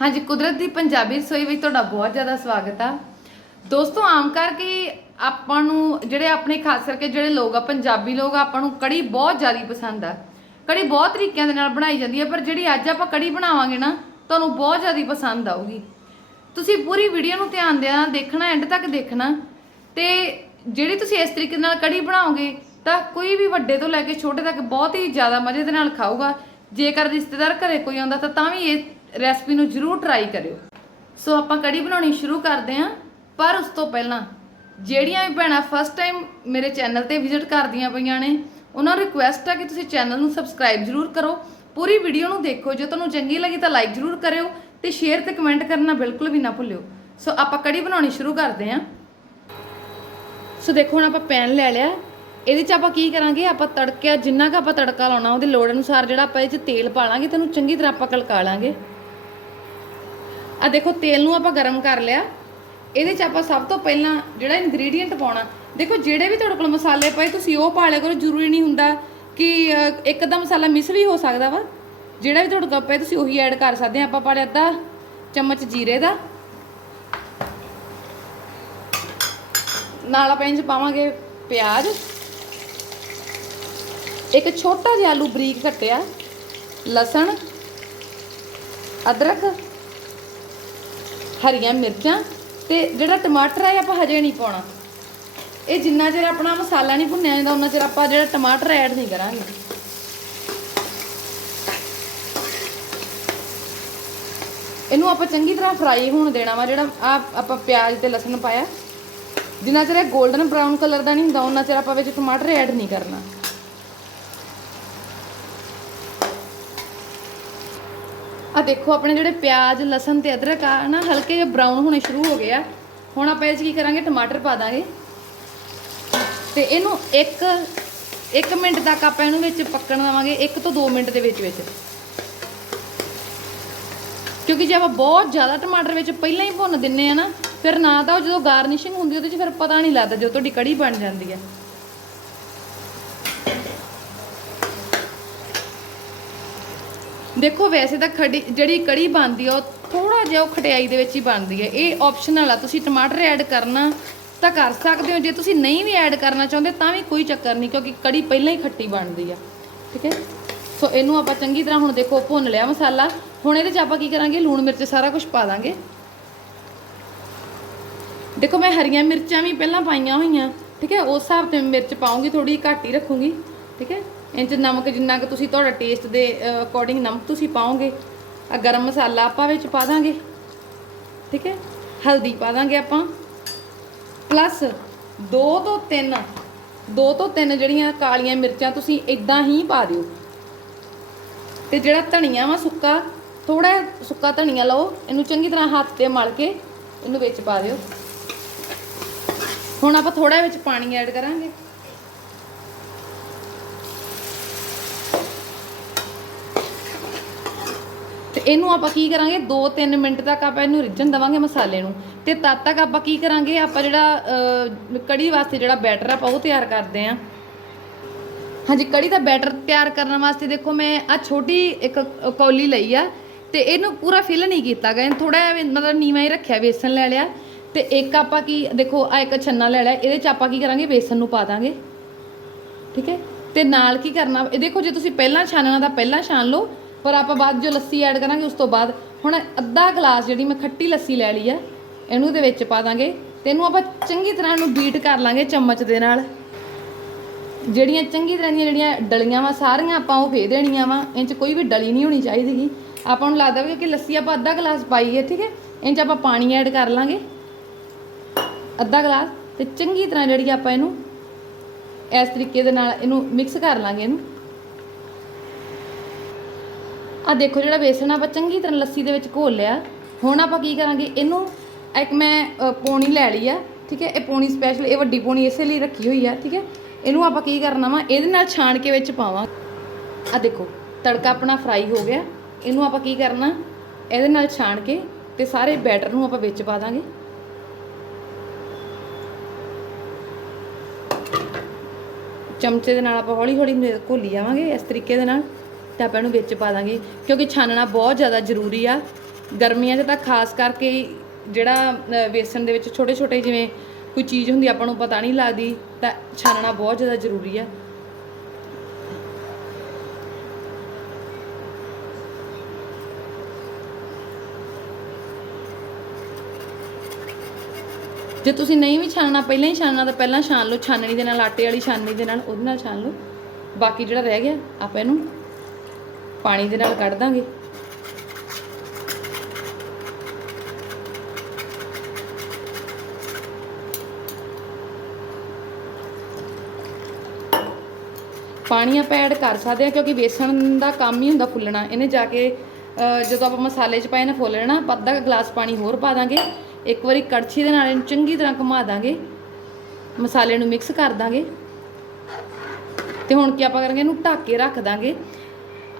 ਹਾਂਜੀ ਕੁਦਰਤ ਦੀ ਪੰਜਾਬੀ ਰਸੋਈ ਵਿੱਚ ਤੁਹਾਡਾ ਬਹੁਤ ਜ਼ਿਆਦਾ ਸਵਾਗਤ ਆ। ਦੋਸਤੋ ਆਮ ਕਰਕੇ ਆਪਾਂ ਨੂੰ ਜਿਹੜੇ ਆਪਣੇ ਖਾਸ ਕਰਕੇ ਜਿਹੜੇ ਲੋਕ ਆ ਪੰਜਾਬੀ ਲੋਕ ਆ, ਆਪਾਂ ਨੂੰ ਕੜੀ ਬਹੁਤ ਜ਼ਿਆਦਾ ਪਸੰਦ ਆ। ਕੜੀ ਬਹੁਤ ਤਰੀਕਿਆਂ ਦੇ ਨਾਲ ਬਣਾਈ ਜਾਂਦੀ ਹੈ ਪਰ ਜਿਹੜੀ ਅੱਜ ਆਪਾਂ ਕੜੀ ਬਣਾਵਾਂਗੇ ਨਾ ਤੁਹਾਨੂੰ ਬਹੁਤ ਜ਼ਿਆਦਾ ਪਸੰਦ ਆਊਗੀ। ਤੁਸੀਂ ਪੂਰੀ ਵੀਡੀਓ ਨੂੰ ਧਿਆਨ ਦੇਣਾ ਦੇਖਣਾ ਐਂਡ ਤੱਕ ਦੇਖਣਾ ਤੇ ਜਿਹੜੀ ਤੁਸੀਂ ਇਸ ਤਰੀਕੇ ਨਾਲ ਕੜੀ ਬਣਾਓਗੇ ਤਾਂ ਕੋਈ ਵੀ ਵੱਡੇ ਤੋਂ ਲੈ ਕੇ ਛੋਟੇ ਤੱਕ ਬਹੁਤ ਹੀ ਜ਼ਿਆਦਾ ਮਜ਼ੇ ਦੇ ਨਾਲ ਖਾਊਗਾ। ਜੇਕਰ ਰਿਸ਼ਤੇਦਾਰ ਘਰੇ ਕੋਈ ਆਉਂਦਾ ਤਾਂ ਤਾਂ ਵੀ ਇਹ ਰੈਸਪੀ ਨੂੰ ਜ਼ਰੂਰ ਟਰਾਈ ਕਰਿਓ। ਸੋ ਆਪਾਂ ਕੜੀ ਬਣਾਉਣੀ ਸ਼ੁਰੂ ਕਰਦੇ ਹਾਂ, ਪਰ ਉਸ ਤੋਂ ਪਹਿਲਾਂ ਜਿਹੜੀਆਂ ਵੀ ਭੈਣਾਂ ਫਸਟ ਟਾਈਮ ਮੇਰੇ ਚੈਨਲ ਤੇ ਵਿਜ਼ਿਟ ਕਰਦੀਆਂ ਪਈਆਂ ਨੇ, ਉਹਨਾਂ ਨੂੰ ਰਿਕੁਐਸਟ ਆ ਕਿ ਤੁਸੀਂ ਚੈਨਲ ਨੂੰ ਸਬਸਕ੍ਰਾਈਬ ਜ਼ਰੂਰ ਕਰੋ। ਪੂਰੀ ਵੀਡੀਓ ਨੂੰ ਦੇਖੋ, ਜੇ ਤੁਹਾਨੂੰ ਚੰਗੀ ਲੱਗੀ ਤਾਂ ਲਾਈਕ ਜ਼ਰੂਰ ਕਰਿਓ ਤੇ ਸ਼ੇਅਰ ਤੇ ਕਮੈਂਟ ਕਰਨਾ ਬਿਲਕੁਲ ਵੀ ਨਾ ਭੁੱਲਿਓ। ਸੋ ਆਪਾਂ ਕੜੀ ਬਣਾਉਣੀ ਸ਼ੁਰੂ ਕਰਦੇ ਹਾਂ। ਸੋ ਦੇਖੋ, ਹੁਣ ਆਪਾਂ ਪੈਨ ਲੈ ਲਿਆ। ਇਹਦੇ ਚ ਆਪਾਂ ਕੀ ਕਰਾਂਗੇ, ਆਪਾਂ ਤੜਕਿਆ ਜਿੰਨਾ ਕੁ ਆਪਾਂ ਤੜਕਾ ਲਾਉਣਾ, ਉਹਦੇ ਲੋੜ ਅਨੁਸਾਰ ਜਿਹੜਾ ਆਪਾਂ ਇਹ ਚ ਤੇਲ ਪਾ ਲਾਂਗੇ ਤੈਨੂੰ ਚੰਗੀ ਤਰ੍ਹਾਂ ਆਪਾਂ ਕਲਕਾ ਲਾਂਗੇ। ਆ ਦੇਖੋ, ਤੇਲ ਨੂੰ ਆਪਾਂ ਗਰਮ ਕਰ ਲਿਆ। ਇਹਦੇ ਚ ਆਪਾਂ ਸਭ ਤੋਂ ਪਹਿਲਾਂ ਜਿਹੜਾ ਇਨਗਰੀਡੀਅੰਟ ਪਾਉਣਾ, ਦੇਖੋ, ਜਿਹੜੇ ਵੀ ਤੁਹਾਡੇ ਕੋਲ ਮਸਾਲੇ ਪਏ, ਤੁਸੀਂ ਉਹ ਪਾ ਲਿਆ ਕਰੋ, ਜ਼ਰੂਰੀ ਨਹੀਂ ਹੁੰਦਾ ਕਿ ਇੱਕ ਅੱਧਾ ਮਸਾਲਾ ਮਿਸ ਵੀ ਹੋ ਸਕਦਾ ਵਾ। ਜਿਹੜਾ ਵੀ ਤੁਹਾਡੇ ਕੋਲ ਪਏ, ਤੁਸੀਂ ਉਹੀ ਐਡ ਕਰ ਸਕਦੇ ਆ। ਆਪਾਂ ਪਾ ਲਿਆ ਅੱਧਾ ਚਮਚ ਜੀਰੇ ਦਾ। ਨਾਲ ਆਪਾਂ ਇੰਜ ਪਾਵਾਂਗੇ ਪਿਆਜ਼। ਇੱਕ ਛੋਟਾ ਜਿਹਾ ਆਲੂ ਬਰੀਕ ਕੱਟਿਆ, ਲਸਣ, ਅਦਰਕ ਹਰੀਆਂ ਮਿਰਚਾਂ ਤੇ ਜਿਹੜਾ ਟਮਾਟਰ ਹੈ ਆਪਾਂ ਹਜੇ ਨਹੀਂ ਪਾਉਣਾ। ਇਹ ਜਿੰਨਾ ਚਿਰ ਆਪਣਾ ਮਸਾਲਾ ਨਹੀਂ ਭੁੰਨਿਆ ਜਾਂਦਾ ਉਹਨਾਂ ਚਿਰ ਆਪਾਂ ਜਿਹੜਾ ਟਮਾਟਰ ਐਡ ਨਹੀਂ ਕਰਾਂਗੇ। ਇਹਨੂੰ ਆਪਾਂ ਚੰਗੀ ਤਰ੍ਹਾਂ ਫਰਾਈ ਹੋਣ ਦੇਣਾ ਵਾ, ਜਿਹੜਾ ਆ ਆਪਾਂ ਪਿਆਜ਼ ਤੇ ਲਸਣ ਪਾਇਆ। ਜਿੰਨਾ ਚਿਰ ਇਹ 골ਡਨ ਬ੍ਰਾਊਨ ਕਲਰ ਦਾ ਨਹੀਂ ਹੁੰਦਾ ਉਹਨਾਂ ਚਿਰ ਆਪਾਂ ਵਿੱਚ ਟਮਾਟਰ ਐਡ ਨਹੀਂ ਕਰਨਾ। ਆ ਦੇਖੋ, ਆਪਣੇ ਜਿਹੜੇ ਪਿਆਜ਼, ਲਸਣ ਤੇ ਅਦਰਕ ਆ ਨਾ ਹਲਕੇ ਜਿਹੇ ਬ੍ਰਾਊਨ ਹੋਣੇ ਸ਼ੁਰੂ ਹੋ ਗਏ ਆ। ਹੁਣ ਆਪਾਂ ਇਹ 'ਚ ਕੀ ਕਰਾਂਗੇ? ਟਮਾਟਰ ਪਾ ਦਾਂਗੇ। ਤੇ ਇਹਨੂੰ 1 1 ਮਿੰਟ ਤੱਕ ਆਪਾਂ ਇਹਨੂੰ ਵਿੱਚ ਪੱਕਣ ਦੇਵਾਂਗੇ 1 ਤੋਂ 2 ਮਿੰਟ ਦੇ ਵਿੱਚ ਵਿੱਚ। ਕਿਉਂਕਿ ਜੇ ਆਪਾਂ ਬਹੁਤ ਜ਼ਿਆਦਾ ਟਮਾਟਰ ਵਿੱਚ ਪਹਿਲਾਂ ਹੀ ਭੁੰਨ ਦਿੰਨੇ ਆ ਨਾ, ਫਿਰ ਨਾ ਤਾਂ ਉਹ ਜਦੋਂ ਗਾਰਨਿਸ਼ਿੰਗ ਹੁੰਦੀ ਉਹਦੇ 'ਚ ਫਿਰ ਪਤਾ ਨਹੀਂ ਲੱਗਦਾ, ਜਦੋਂ ਤੁਹਾਡੀ ਕੜੀ ਬਣ ਜਾਂਦੀ ਹੈ ਦੇਖੋ ਵੈਸੇ ਤਾਂ ਖੜੀ ਜਿਹੜੀ ਕੜੀ ਬਣਦੀ ਆ, ਉਹ ਥੋੜਾ ਜਿਹਾ ਉਹ ਖਟਿਆਈ ਦੇ ਵਿੱਚ ਹੀ ਬਣਦੀ ਹੈ ਇਹ ਆਪਸ਼ਨਲ ਆ ਤੁਸੀਂ ਟਮਾਟਰ ਐਡ ਕਰਨਾ ਤਾਂ ਕਰ ਸਕਦੇ ਹੋ। ਜੇ ਤੁਸੀਂ ਨਹੀਂ ਵੀ ਐਡ ਕਰਨਾ ਚਾਹੁੰਦੇ, ਤਾਂ ਵੀ ਕੋਈ ਚੱਕਰ ਨਹੀਂ, ਕਿਉਂਕਿ ਕੜੀ ਪਹਿਲਾਂ ਹੀ ਖੱਟੀ ਬਣਦੀ ਆ। ਠੀਕ ਹੈ? ਸੋ ਇਹਨੂੰ ਆਪਾਂ ਚੰਗੀ ਤਰ੍ਹਾਂ ਹੁਣ ਦੇਖੋ, ਭੁੰਨ ਲਿਆ ਮਸਾਲਾ। ਹੁਣ ਇਹਦੇ 'ਚ ਆਪਾਂ ਕੀ ਕਰਾਂਗੇ? ਲੂਣ ਮਿਰਚ ਸਾਰਾ ਕੁਝ ਪਾ ਦਾਂਗੇ। ਦੇਖੋ, ਮੈਂ ਹਰੀਆਂ ਮਿਰਚਾਂ ਵੀ ਪਹਿਲਾਂ ਪਾਈਆਂ ਹੋਈਆਂ। ਠੀਕ ਹੈ? ਉਸ ਹਿਸਾਬ ਤੇ ਮਿਰਚ ਪਾਉਂਗੀ ਥੋੜੀ ਘੱਟ ਹੀ ਰੱਖੂੰਗੀ। ਠੀਕ ਹੈ? ਇੰਚ ਨਮਕ ਜਿੰਨਾ ਕਿ ਤੁਸੀਂ ਤੁਹਾਡਾ ਟੇਸਟ ਦੇ ਅਕੋਰਡਿੰਗ ਨਮਕ ਤੁਸੀਂ ਪਾਓਗੇ ਆ ਗਰਮ ਮਸਾਲਾ ਆਪਾਂ ਵਿੱਚ ਪਾ ਦਾਂਗੇ, ਠੀਕ ਹੈ? ਹਲਦੀ ਪਾ ਦਾਂਗੇ ਆਪਾਂ ਪਲੱਸ 2 ਤੋਂ 3 2 ਤੋਂ 3 ਜਿਹੜੀਆਂ ਕਾਲੀਆਂ ਮਿਰਚਾਂ ਤੁਸੀਂ ਇਦਾਂ ਹੀ ਪਾ ਦਿਓ। ਤੇ ਜਿਹੜਾ ਧਨੀਆ ਵਾ ਸੁੱਕਾ ਥੋੜਾ ਸੁੱਕਾ ਧਨੀਆ ਲਓ, ਇਹਨੂੰ ਚੰਗੀ ਤਰ੍ਹਾਂ ਹੱਥ ਤੇ ਮਲ ਕੇ ਇਹਨੂੰ ਵਿੱਚ ਪਾ ਦਿਓ। ਹੁਣ ਆਪਾਂ ਥੋੜਾ ਵਿੱਚ ਪਾਣੀ ਐਡ ਕਰਾਂਗੇ। ਇਹਨੂੰ ਆਪਾਂ ਕੀ ਕਰਾਂਗੇ? 2-3 ਮਿੰਟ ਤੱਕ ਆਪਾਂ ਇਹਨੂੰ ਰਿੱਝਣ ਦਵਾਂਗੇ ਮਸਾਲੇ ਨੂੰ। ਤੇ ਤਦ ਤੱਕ ਆਪਾਂ ਕੀ ਕਰਾਂਗੇ? ਆਪਾਂ ਜਿਹੜਾ ਕੜੀ ਵਾਸਤੇ ਜਿਹੜਾ ਬੈਟਰ ਆਪਾਂ ਉਹ ਤਿਆਰ ਕਰਦੇ ਆਂ। ਹਾਂਜੀ, ਕੜੀ ਦਾ ਬੈਟਰ ਤਿਆਰ ਕਰਨ ਵਾਸਤੇ ਦੇਖੋ ਮੈਂ ਆ ਛੋਟੀ ਇੱਕ ਕੌਲੀ ਲਈ ਆ ਤੇ ਇਹਨੂੰ ਪੂਰਾ ਫਿਲ ਨਹੀਂ ਕੀਤਾ ਗਿਆ। ਥੋੜਾ ਮਤਲਬ ਨੀਵਾਂ ਹੀ ਰੱਖਿਆ ਬੇਸਨ ਲੈ ਲਿਆ। ਤੇ ਇੱਕ ਆਪਾਂ ਕੀ, ਦੇਖੋ ਆ ਇੱਕ ਛੰਨਾ ਲੈ ਲਿਆ। ਇਹਦੇ ਚ ਆਪਾਂ ਕੀ ਕਰਾਂਗੇ? ਬੇਸਨ ਨੂੰ ਪਾ ਦਾਂਗੇ। ਠੀਕ ਹੈ? ਤੇ ਨਾਲ ਕੀ ਕਰਨਾ? ਇਹ ਦੇਖੋ, ਜੇ ਤੁਸੀਂ ਪਹਿਲਾਂ ਛਾਨਣਾ ਤਾਂ ਪਹਿਲਾਂ ਛਾਨ ਲਓ। ਪਰ ਆਪਾਂ ਬਾਅਦ ਜੋ ਲੱਸੀ ਐਡ ਕਰਾਂਗੇ, ਉਸ ਤੋਂ ਬਾਅਦ ਹੁਣ ਅੱਧਾ ਗਲਾਸ ਜਿਹੜੀ ਮੈਂ ਖੱਟੀ ਲੱਸੀ ਲੈ ਲਈ ਆ, ਇਹਨੂੰ ਦੇ ਵਿੱਚ ਪਾ ਦਾਂਗੇ। ਤੇ ਇਹਨੂੰ ਆਪਾਂ ਚੰਗੀ ਤਰ੍ਹਾਂ ਇਹਨੂੰ ਬੀਟ ਕਰ ਲਾਂਗੇ ਚਮਚ ਦੇ ਨਾਲ। ਜਿਹੜੀਆਂ ਚੰਗੀ ਤਰ੍ਹਾਂ ਦੀਆਂ ਜਿਹੜੀਆਂ ਡਲੀਆਂ ਵਾ, ਸਾਰੀਆਂ ਆਪਾਂ ਉਹ ਫੇ ਦੇਣੀਆਂ ਵਾ। ਇਹ 'ਚ ਕੋਈ ਵੀ ਡਲੀ ਨਹੀਂ ਹੋਣੀ ਚਾਹੀਦੀ ਗੀ। ਆਪਾਂ ਨੂੰ ਲੱਗਦਾ ਵੀ ਕਿ ਲੱਸੀ ਆਪਾਂ ਅੱਧਾ ਗਲਾਸ ਪਾਈ ਹੈ ਠੀਕ ਹੈ? ਇਹ 'ਚ ਆਪਾਂ ਪਾਣੀ ਐਡ ਕਰ ਲਾਂਗੇ। ਅੱਧਾ ਗਲਾਸ। ਤੇ ਚੰਗੀ ਤਰ੍ਹਾਂ ਜਿਹੜੀ ਆਪਾਂ ਇਹਨੂੰ ਇਸ ਤਰੀਕੇ ਦੇ ਨਾਲ ਇਹਨੂੰ ਮਿਕਸ ਕਰ ਲਾਂਗੇ ਇਹਨੂੰ। ਆ ਦੇਖੋ ਜਿਹੜਾ ਬੇਸਣ ਆਪਾਂ ਚੰਗੀ ਤਰ੍ਹਾਂ ਲੱਸੀ ਦੇ ਵਿੱਚ ਘੋਲ ਲਿਆ। ਹੁਣ ਆਪਾਂ ਕੀ ਕਰਾਂਗੇ ਇਹਨੂੰ ਇੱਕ ਮੈਂ ਅ, ਪੌਣੀ ਲੈ ਲਈ ਆ ਠੀਕ ਹੈ? ਇਹ ਪੌਣੀ ਸਪੈਸ਼ਲ ਇਹ ਵੱਡੀ ਪੌਣੀ ਇਸੇ ਲਈ ਰੱਖੀ ਹੋਈ ਆ ਠੀਕ ਹੈ? ਇਹਨੂੰ ਆਪਾਂ ਕੀ ਕਰਨਾ ਵਾ ਇਹਦੇ ਨਾਲ ਛਾਣ ਕੇ ਵਿੱਚ ਪਾਵਾਂ। ਆ ਦੇਖੋ ਤੜਕਾ ਆਪਣਾ ਫਰਾਈ ਹੋ ਗਿਆ। ਇਹਨੂੰ ਆਪਾਂ ਕੀ ਕਰਨਾ ਇਹਦੇ ਨਾਲ ਛਾਣ ਕੇ ਤੇ ਸਾਰੇ ਬੈਟਰ ਨੂੰ ਆਪਾਂ ਵਿੱਚ ਪਾ ਦਾਂਗੇ। ਚਮਚੇ ਦੇ ਨਾਲ ਆਪਾਂ ਹੌਲੀ ਹੌਲੀ ਘੋਲੀ ਜਾਵਾਂਗੇ ਇਸ ਤਰੀਕੇ ਦੇ ਨਾਲ। ਤੇ ਆਪਾਂ ਇਹਨੂੰ ਵਿੱਚ ਪਾ ਦਾਂਗੇ, ਕਿਉਂਕਿ ਛਾਨਣਾ ਬਹੁਤ ਜ਼ਿਆਦਾ ਜ਼ਰੂਰੀ ਆ। ਗਰਮੀਆਂ 'ਚ ਤਾਂ ਖਾਸ ਕਰਕੇ ਜਿਹੜਾ ਵੇਸਣ ਦੇ ਵਿੱਚ ਛੋਟੇ ਛੋਟੇ ਜਿਵੇਂ ਕੋਈ ਚੀਜ਼ ਹੁੰਦੀ ਆਪਾਂ ਨੂੰ ਪਤਾ ਨਹੀਂ ਲੱਗਦੀ, ਤਾਂ ਛਾਨਣਾ ਬਹੁਤ ਜ਼ਿਆਦਾ ਜ਼ਰੂਰੀ ਆ। ਜੇ ਤੁਸੀਂ ਨਹੀਂ ਵੀ ਛਾਨਣਾ, ਪਹਿਲਾਂ ਹੀ ਛਾਨਣਾ, ਤਾਂ ਪਹਿਲਾਂ ਛਾਨ ਲਓ। ਛਾਨਣੀ ਦੇ ਨਾਲ, ਆਟੇ ਵਾਲੀ ਛਾਨਣੀ ਦੇ ਨਾਲ, ਉਹਦੇ ਨਾਲ ਛਾਨ ਲਓ। ਬਾਕੀ ਜਿਹੜਾ ਰਹਿ ਗਿਆ, ਆਪਾਂ ਇਹਨੂੰ ਪਾਣੀ ਦੇ ਨਾਲ ਕੱਢ ਦਾਂਗੇ। ਪਾਣੀ ਆਪਾਂ ਐਡ ਕਰ ਸਕਦੇ ਹਾਂ ਕਿਉਂਕਿ ਵੇਸਣ ਦਾ ਕੰਮ ਹੀ ਹੁੰਦਾ ਫੁੱਲਣਾ। ਇਹਨੇ ਜਾ ਕੇ ਜਦੋਂ ਆਪਾਂ ਮਸਾਲੇ 'ਚ ਪਾਏ ਨਾ ਫੁੱਲ ਲੈਣਾ, ਆਪਾਂ ਅੱਧਾ ਗਲਾਸ ਪਾਣੀ ਹੋਰ ਪਾ ਦਾਂਗੇ। ਇੱਕ ਵਾਰੀ ਕੜਛੀ ਦੇ ਨਾਲ ਇਹਨੂੰ ਚੰਗੀ ਤਰ੍ਹਾਂ ਘੁਮਾ ਦਾਂਗੇ। ਮਸਾਲੇ ਨੂੰ ਮਿਕਸ ਕਰ ਦਾਂਗੇ। ਤੇ ਹੁਣ ਕੀ ਆਪਾਂ ਕਰਾਂਗੇ? ਇਹਨੂੰ ਢੱਕ ਕੇ ਰੱਖ ਦਾਂਗੇ।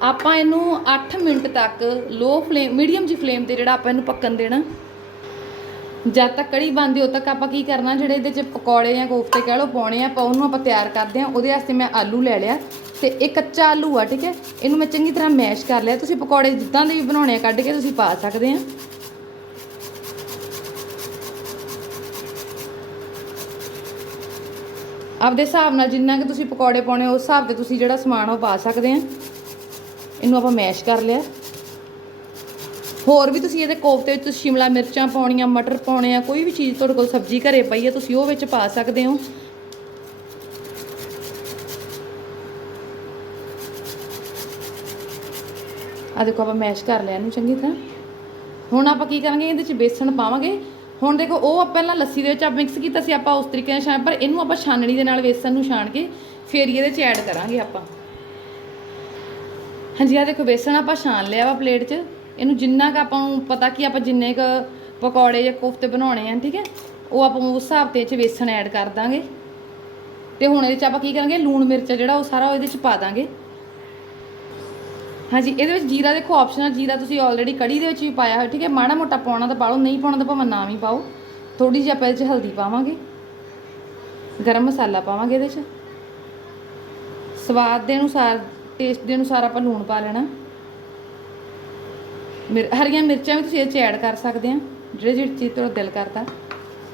ਆਪਾਂ ਇਹਨੂੰ 8 ਮਿੰਟ ਤੱਕ ਲੋ ਫਲੇਮ ਮੀਡੀਅਮ ਜੀ ਫਲੇਮ ਤੇ ਜਿਹੜਾ ਆਪਾਂ ਇਹਨੂੰ ਪੱਕਣ ਦੇਣਾ। ਜਦ ਤੱਕ ਕੜੀ ਬਣਦੀ, ਉਦ ਤੱਕ ਆਪਾਂ ਕੀ ਕਰਨਾ, ਜਿਹੜੇ ਇਹਦੇ ਚ ਪਕੌੜੇ ਜਾਂ ਕੋਫਤੇ ਕਹਿ ਲਓ ਪਾਉਣੇ ਆ, ਆਪਾਂ ਉਹਨੂੰ ਆਪਾਂ ਤਿਆਰ ਕਰਦੇ ਆ। ਉਹਦੇ ਵਾਸਤੇ ਮੈਂ ਆਲੂ ਲੈ ਲਿਆ ਤੇ ਇਹ ਕੱਚਾ ਆਲੂ ਆ, ਠੀਕ ਹੈ? ਇਹਨੂੰ ਮੈਂ ਚੰਗੀ ਤਰ੍ਹਾਂ ਮੈਸ਼ ਕਰ ਲਿਆ। ਤੁਸੀਂ ਪਕੌੜੇ ਜਿੱਦਾਂ ਦੇ ਵੀ ਬਣਾਉਣੇ ਆ, ਕੱਢ ਕੇ ਤੁਸੀਂ ਪਾ ਸਕਦੇ ਆ। ਆਪਦੇ ਹਿਸਾਬ ਨਾਲ ਜਿੰਨਾ ਕਿ ਤੁਸੀਂ ਪਕੌੜੇ ਪਾਉਣੇ, ਉਸ ਹਿਸਾਬ ਤੇ ਤੁਸੀਂ ਜਿਹੜਾ ਸਮਾਨ ਉਹ ਪਾ ਸਕਦੇ ਆ। ਇਹਨੂੰ ਆਪਾਂ ਮੈਸ਼ ਕਰ ਲਿਆ। ਹੋਰ ਵੀ ਤੁਸੀਂ ਇਹਦੇ ਕੋਫਤੇ ਵਿੱਚ ਸ਼ਿਮਲਾ ਮਿਰਚਾਂ ਪਾਉਣੀਆਂ, ਮਟਰ ਪਾਉਣੇ ਆ, ਕੋਈ ਵੀ ਚੀਜ਼ ਤੁਹਾਡੇ ਕੋਲ ਸਬਜ਼ੀ ਘਰੇ ਪਈ ਹੈ ਤੁਸੀਂ ਉਹ ਵਿੱਚ ਪਾ ਸਕਦੇ ਹੋ। ਆ ਦੇਖੋ ਆਪਾਂ ਮੈਸ਼ ਕਰ ਲਿਆ ਇਹਨੂੰ ਚੰਗੀ ਤਰ੍ਹਾਂ। ਹੁਣ ਆਪਾਂ ਕੀ ਕਰਾਂਗੇ, ਇਹਦੇ ਵਿੱਚ ਬੇਸਣ ਪਾਵਾਂਗੇ। ਹੁਣ ਦੇਖੋ, ਉਹ ਆਪਾਂ ਪਹਿਲਾਂ ਲੱਸੀ ਦੇ ਵਿੱਚ ਆਪਾਂ ਮਿਕਸ ਕੀਤਾ ਸੀ, ਆਪਾਂ ਉਸ ਤਰੀਕੇ ਨਾਲ ਛਾਣ, ਪਰ ਇਹਨੂੰ ਆਪਾਂ ਛਾਨਣੀ ਦੇ ਨਾਲ ਬੇਸਣ ਨੂੰ ਛਾਣ ਕੇ ਫੇਰ ਹੀ ਇਹਦੇ ਵਿੱਚ ਐਡ ਕਰਾਂਗੇ ਆਪਾਂ। ਹਾਂਜੀ ਆ ਦੇਖੋ, ਬੇਸਣ ਆਪਾਂ ਛਾਣ ਲਿਆ ਵਾ ਪਲੇਟ 'ਚ। ਇਹਨੂੰ ਜਿੰਨਾ ਕ ਆਪਾਂ ਨੂੰ ਪਤਾ ਕਿ ਆਪਾਂ ਜਿੰਨੇ ਕ ਪਕੌੜੇ ਜਾਂ ਕੋਫਤੇ ਬਣਾਉਣੇ ਆ, ਠੀਕ ਹੈ, ਉਹ ਆਪਾਂ ਉਸ ਹਿਸਾਬ ਤੇ ਇਹ 'ਚ ਬੇਸਣ ਐਡ ਕਰ ਦਾਂਗੇ। ਤੇ ਹੁਣ ਇਹਦੇ 'ਚ ਆਪਾਂ ਕੀ ਕਰਾਂਗੇ, ਲੂਣ ਮਿਰਚ ਜਿਹੜਾ, ਉਹ ਸਾਰਾ ਇਹਦੇ 'ਚ ਪਾ ਦਾਂਗੇ। ਹਾਂਜੀ, ਇਹਦੇ ਵਿੱਚ ਜੀਰਾ ਦੇਖੋ ਆਪਸ਼ਨਲ ਜੀਰਾ ਤੁਸੀਂ ਆਲਰੇਡੀ ਕੜੀ ਦੇ ਵਿੱਚ ਵੀ ਪਾਇਆ ਹੋਇਆ, ਠੀਕ ਹੈ, ਮਾੜਾ ਮੋਟਾ ਪਾਉਣਾ ਤਾਂ ਪਾ ਲਓ ਨਹੀਂ ਪਾਉਣਾ ਤਾਂ ਭਾਵੇਂ ਨਾ ਵੀ ਪਾਓ। ਥੋੜੀ ਜਿਹੀ ਆਪਾਂ ਇਹਦੇ 'ਚ ਹਲਦੀ ਪਾਵਾਂਗੇ। ਗਰਮ ਮਸਾਲਾ ਪਾਵਾਂਗੇ ਇਹਦੇ 'ਚ। ਸਵਾਦ ਦੇ ਅਨੁਸਾਰ ਟੇਸਟ ਦੇ ਅਨੁਸਾਰ ਆਪਾਂ ਲੂਣ ਪਾ ਲੈਣਾ। ਮਿਰ, ਹਰੀਆਂ ਮਿਰਚਾਂ ਵੀ ਤੁਸੀਂ ਇਹ 'ਚ ਐਡ ਕਰ ਸਕਦੇ ਆ, ਜਿਹੜੇ ਜਿਹੜੀ ਚੀਜ਼ ਤੁਹਾਡਾ ਦਿਲ ਕਰਦਾ।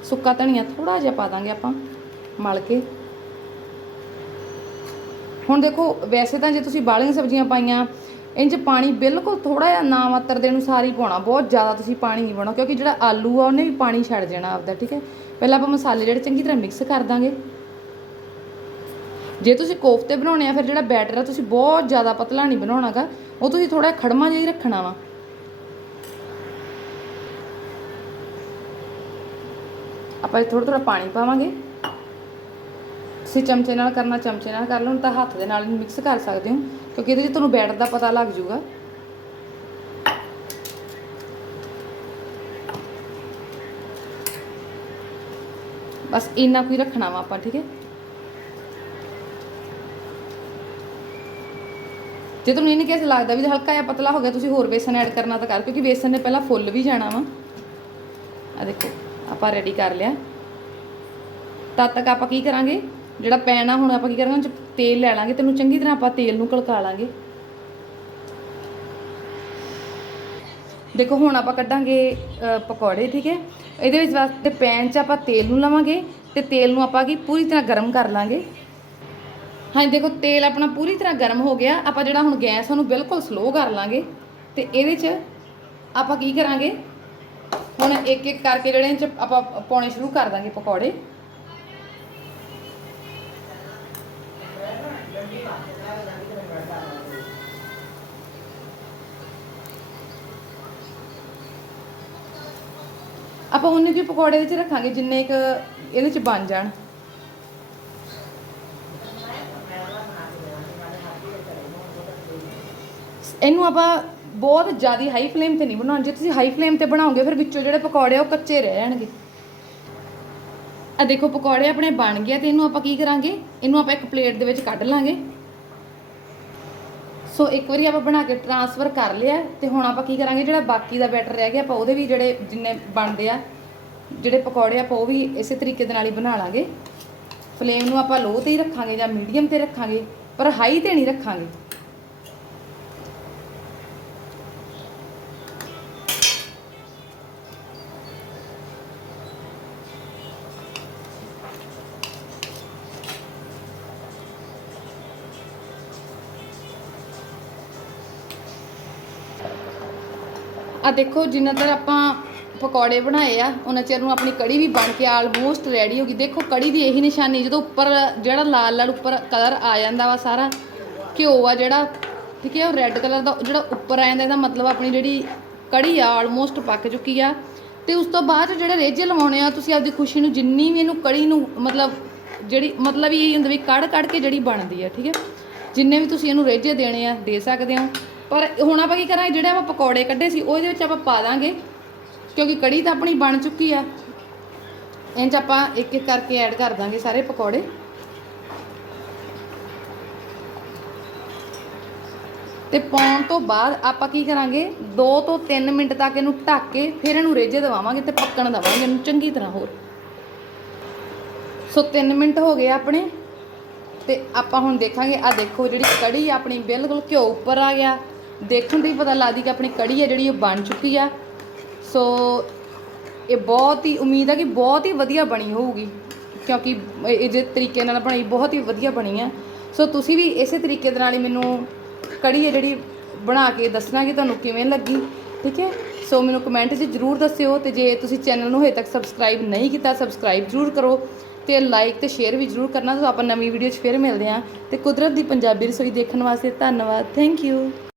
ਸੁੱਕਾ ਧਨੀਆ ਥੋੜਾ ਜਿਹਾ ਪਾ ਦਾਂਗੇ ਆਪਾਂ, ਮਲ ਕੇ। ਹੁਣ ਦੇਖੋ, ਵੈਸੇ ਤਾਂ ਜੇ ਤੁਸੀਂ ਬਾਲੀਆਂ ਸਬਜ਼ੀਆਂ ਪਾਈਆਂ ਇਹ 'ਚ ਪਾਣੀ ਬਿਲਕੁਲ ਥੋੜਾ ਜਿਹਾ ਨਾ ਮਾਤਰ ਦੇ ਅਨੁਸਾਰ ਹੀ ਪਾਉਣਾ, ਬਹੁਤ ਜ਼ਿਆਦਾ ਤੁਸੀਂ ਪਾਣੀ ਨਹੀਂ ਪਾਉਣਾ, ਕਿਉਂਕਿ ਜਿਹੜਾ ਆਲੂ ਆ, ਉਹਨੇ ਵੀ ਪਾਣੀ ਛੱਡ ਜਾਣਾ ਆਪਦਾ, ਠੀਕ ਹੈ? ਪਹਿਲਾਂ ਆਪਾਂ ਮਸਾਲੇ ਜਿਹੜੇ ਚੰਗੀ ਤਰ੍ਹਾਂ ਮਿਕਸ ਕਰ ਦਾਂਗੇ। ਜੇ ਤੁਸੀਂ ਕੋਫਤੇ ਬਣਾਉਣੇ ਆ, ਫਿਰ ਜਿਹੜਾ ਬੈਟਰ ਆ, ਤੁਸੀਂ ਬਹੁਤ ਜ਼ਿਆਦਾ ਪਤਲਾ ਨਹੀਂ ਬਣਾਉਣਾਗਾ। ਉਹ ਤੁਸੀਂ ਥੋੜਾ ਖੜਮਾ ਜਿਹਾ ਹੀ ਰੱਖਣਾ ਵਾ। ਆਪਾਂ ਥੋੜਾ ਥੋੜਾ ਪਾਣੀ ਪਾਵਾਂਗੇ। ਤੁਸੀਂ ਚਮਚੇ ਨਾਲ ਕਰਨਾ, ਚਮਚੇ ਨਾਲ ਕਰ ਲਓ ਨਹੀਂ ਤਾਂ ਹੱਥ ਦੇ ਨਾਲ ਮਿਕਸ ਕਰ ਸਕਦੇ ਹੋ, ਕਿਉਂਕਿ ਇਹਦੇ 'ਚ ਤੁਹਾਨੂੰ ਬੈਟਰ ਦਾ ਪਤਾ ਲੱਗ ਜਾਊਗਾ। ਬਸ ਇੰਨਾ ਕੁ ਹੀ ਰੱਖਣਾ ਵਾ ਆਪਾਂ, ਠੀਕ ਹੈ? ਜੇ ਤੁਹਾਨੂੰ ਇਹ ਨਹੀਂ ਕਿਸੇ ਲੱਗਦਾ ਵੀ ਹਲਕਾ ਜਿਹਾ ਪਤਲਾ ਹੋ ਗਿਆ, ਤੁਸੀਂ ਹੋਰ ਬੇਸਨ ਐਡ ਕਰਨਾ ਤਾਂ ਕਰ, ਕਿਉਂਕਿ ਬੇਸਨ ਨੇ ਪਹਿਲਾਂ ਫੁੱਲ ਵੀ ਜਾਣਾ ਵਾ। ਆ ਦੇਖੋ, ਆਪਾਂ ਰੈਡੀ ਕਰ ਲਿਆ। ਤਦ ਤੱਕ ਆਪਾਂ ਕੀ ਕਰਾਂਗੇ? ਜਿਹੜਾ ਪੈਨ ਆ, ਹੁਣ ਆਪਾਂ ਕੀ ਕਰਾਂਗੇ? ਉਹ 'ਚ ਤੇਲ ਲੈ ਲਾਂਗੇ। ਤੈਨੂੰ ਚੰਗੀ ਤਰ੍ਹਾਂ ਆਪਾਂ ਤੇਲ ਨੂੰ ਕਲਕਾ ਲਾਂਗੇ। ਦੇਖੋ, ਹੁਣ ਆਪਾਂ ਕੱਢਾਂਗੇ ਪਕੌੜੇ, ਠੀਕ ਹੈ? ਇਹਦੇ ਵਿੱਚ ਵਾਸਤੇ ਪੈਨ 'ਚ ਆਪਾਂ ਤੇਲ ਨੂੰ ਲਵਾਂਗੇ ਤੇ ਤੇਲ ਨੂੰ ਆਪਾਂ ਕੀ, ਪੂਰੀ ਤਰ੍ਹਾਂ ਗਰਮ ਕਰ ਲਾਂਗੇ। ਹਾਂਜੀ, ਦੇਖੋ, ਤੇਲ ਆਪਣਾ ਪੂਰੀ ਤਰ੍ਹਾਂ ਗਰਮ ਹੋ ਗਿਆ। ਆਪਾਂ ਜਿਹੜਾ ਹੁਣ ਗੈਸ ਉਹਨੂੰ ਬਿਲਕੁਲ ਸਲੋ ਕਰ ਲਾਂਗੇ। ਤੇ ਇਹਦੇ 'ਚ ਆਪਾਂ ਕੀ ਕਰਾਂਗੇ? ਹੁਣ ਇੱਕ ਇੱਕ ਕਰਕੇ ਜਿਹੜੇ 'ਚ ਆਪਾਂ ਪਾਉਣੇ ਸ਼ੁਰੂ ਕਰ ਦਾਂਗੇ ਪਕੌੜੇ। ਆਪਾਂ ਉਹਨੇ ਵੀ ਪਕੌੜੇ ਵਿੱਚ ਰੱਖਾਂਗੇ, ਜਿੰਨੇ ਇੱਕ ਇਹਦੇ 'ਚ ਬਣ ਜਾਣ। ਇਹਨੂੰ ਆਪਾਂ ਬਹੁਤ ਜ਼ਿਆਦਾ ਹਾਈ ਫਲੇਮ ਤੇ ਨਹੀਂ ਬਣਾਉਣਾ। ਜੇ ਤੁਸੀਂ ਹਾਈ ਫਲੇਮ ਤੇ ਬਣਾਓਗੇ, ਫਿਰ ਵਿੱਚੋਂ ਜਿਹੜੇ ਪਕੌੜੇ ਉਹ ਕੱਚੇ ਰਹਿ ਜਾਣਗੇ। ਆ ਦੇਖੋ, ਪਕੌੜੇ ਆਪਣੇ ਬਣ ਗਏ ਤੇ ਇਹਨੂੰ ਆਪਾਂ ਕੀ ਕਰਾਂਗੇ? ਇਹਨੂੰ ਆਪਾਂ ਇੱਕ ਪਲੇਟ ਦੇ ਵਿੱਚ ਕੱਢ ਲਾਂਗੇ। ਸੋ ਇੱਕ ਵਾਰੀ ਆਪਾਂ ਬਣਾ ਕੇ ਟਰਾਂਸਫਰ ਕਰ ਲਿਆ ਤੇ ਹੁਣ ਆਪਾਂ ਕੀ ਕਰਾਂਗੇ? ਜਿਹੜਾ ਬਾਕੀ ਦਾ ਬੈਟਰ ਰਹਿ ਗਿਆ, ਆਪਾਂ ਉਹਦੇ ਵੀ ਜਿਹੜੇ ਜਿੰਨੇ ਬਣਦੇ ਆ, ਜਿਹੜੇ ਪਕੌੜੇ ਆਪਾਂ ਉਹ ਵੀ ਇਸੇ ਤਰੀਕੇ ਦੇ ਨਾਲ ਹੀ ਬਣਾ ਲਾਂਗੇ। ਫਲੇਮ ਨੂੰ ਆਪਾਂ ਲੋ ਤੇ ਹੀ ਰੱਖਾਂਗੇ ਜਾਂ ਮੀਡੀਅਮ ਤੇ ਰੱਖਾਂਗੇ, ਪਰ ਹਾਈ ਤੇ ਨਹੀਂ ਰੱਖਾਂਗੇ। ਆ ਦੇਖੋ, ਜਿੰਨਾ ਚਿਰ ਆਪਾਂ ਪਕੌੜੇ ਬਣਾਏ ਆ, ਉਹਨਾਂ ਚਿਰ ਨੂੰ ਆਪਣੀ ਕੜੀ ਵੀ ਬਣ ਕੇ ਆਲਮੋਸਟ ਰੈਡੀ ਹੋ ਗਈ। ਦੇਖੋ, ਕੜੀ ਦੀ ਇਹੀ ਨਿਸ਼ਾਨੀ, ਜਦੋਂ ਉੱਪਰ ਜਿਹੜਾ ਲਾਲ ਲਾਲ ਉੱਪਰ ਕਲਰ ਆ ਜਾਂਦਾ ਵਾ ਸਾਰਾ, ਘਿਓ ਆ ਜਿਹੜਾ, ਠੀਕ ਹੈ, ਉਹ ਰੈੱਡ ਕਲਰ ਦਾ ਜਿਹੜਾ ਉੱਪਰ ਆ ਜਾਂਦਾ, ਇਹਦਾ ਮਤਲਬ ਆਪਣੀ ਜਿਹੜੀ ਕੜੀ ਆ ਆਲਮੋਸਟ ਪੱਕ ਚੁੱਕੀ ਆ। ਤੇ ਉਸ ਤੋਂ ਬਾਅਦ 'ਚ ਜਿਹੜੇ ਰੇਜੇ ਲਵਾਉਣੇ ਆ, ਤੁਸੀਂ ਆਪਦੀ ਖੁਸ਼ੀ ਨੂੰ ਜਿੰਨੀ ਵੀ ਇਹਨੂੰ ਕੜੀ ਨੂੰ ਮਤਲਬ ਜਿਹੜੀ, ਮਤਲਬ ਇਹ ਹੁੰਦਾ ਵੀ ਕੜ ਕੜ ਕੇ ਜਿਹੜੀ ਬਣਦੀ ਆ, ਠੀਕ ਹੈ। ਜਿੰਨੇ ਵੀ ਤੁਸੀਂ ਇਹਨੂੰ ਰੇਜੇ ਦੇਣੇ ਆ, ਦੇ ਸਕਦੇ ਹੋ। ਪਰ ਹੁਣ ਆਪਾਂ ਕੀ ਕਰਾਂਗੇ, ਜਿਹੜੇ ਆਪਾਂ ਪਕੌੜੇ ਕੱਢੇ ਸੀ, ਉਹਦੇ ਵਿੱਚ ਆਪਾਂ ਪਾ ਦਾਂਗੇ, ਕਿਉਂਕਿ ਕੜੀ ਤਾਂ ਆਪਣੀ ਬਣ ਚੁੱਕੀ ਆ। ਇਹ ਆਪਾਂ ਇੱਕ ਇੱਕ ਕਰਕੇ ਐਡ ਕਰ ਦਾਂਗੇ ਸਾਰੇ ਪਕੌੜੇ। ਤੇ ਪਾਉਣ ਤੋਂ ਬਾਅਦ ਆਪਾਂ ਕੀ ਕਰਾਂਗੇ 2 ਤੋਂ 3 ਮਿੰਟ ਤੱਕ ਇਹਨੂੰ ਢੱਕ ਕੇ ਫਿਰ ਇਹਨੂੰ ਰੇਜੇ ਦਵਾਵਾਂਗੇ ਤੇ ਪੱਕਣ ਦਵਾਂਗੇ ਇਹਨੂੰ ਚੰਗੀ ਤਰ੍ਹਾਂ ਹੋਰ। ਸੋ 3 ਮਿੰਟ ਹੋ ਗਏ ਆਪਣੇ, ਤੇ ਆਪਾਂ ਹੁਣ ਦੇਖਾਂਗੇ ਆ ਦੇਖੋ ਜਿਹੜੀ ਕੜੀ ਆ ਆਪਣੀ ਬਿਲਕੁਲ ਘਿਓ ਉੱਪਰ ਆ ਗਿਆ। ਦੇਖਣ ਤੋਂ ਹੀ ਪਤਾ ਲੱਗਦੀ ਕਿ ਆਪਣੀ ਕੜੀ ਹੈ ਜਿਹੜੀ ਉਹ ਬਣ ਚੁੱਕੀ ਆ। ਸੋ ਇਹ ਬਹੁਤ ਹੀ ਉਮੀਦ ਆ ਕਿ ਬਹੁਤ ਹੀ ਵਧੀਆ ਬਣੀ ਹੋਊਗੀ, ਕਿਉਂਕਿ ਇਹ ਇਹ ਜੇ ਤਰੀਕੇ ਨਾਲ ਬਣਾਈ ਬਹੁਤ ਹੀ ਵਧੀਆ ਬਣੀ ਆ। ਸੋ ਤੁਸੀਂ ਵੀ ਇਸੇ ਤਰੀਕੇ ਦੇ ਨਾਲ ਹੀ ਮੈਨੂੰ ਕੜੀ ਹੈ ਜਿਹੜੀ ਬਣਾ ਕੇ ਦੱਸਣਾ ਕਿ ਤੁਹਾਨੂੰ ਕਿਵੇਂ ਲੱਗੀ, ਠੀਕ ਹੈ? ਸੋ ਮੈਨੂੰ ਕਮੈਂਟ 'ਚ ਜਰੂਰ ਦੱਸਿਓ ਤੇ ਜੇ ਤੁਸੀਂ ਚੈਨਲ ਨੂੰ ਹਜੇ ਤੱਕ ਸਬਸਕ੍ਰਾਈਬ ਨਹੀਂ ਕੀਤਾ ਸਬਸਕ੍ਰਾਈਬ ਜਰੂਰ ਕਰੋ ਤੇ ਲਾਈਕ ਤੇ ਸ਼ੇਅਰ ਵੀ ਜਰੂਰ ਕਰਨਾ ਸੋ ਆਪਾਂ ਨਵੀਂ ਵੀਡੀਓ 'ਚ ਫਿਰ ਮਿਲਦੇ ਹਾਂ। ਤੇ ਕੁਦਰਤ ਦੀ ਪੰਜਾਬੀ ਰਸੋਈ ਦੇਖਣ ਵਾਸਤੇ ਧੰਨਵਾਦ ਥੈਂਕ ਯੂ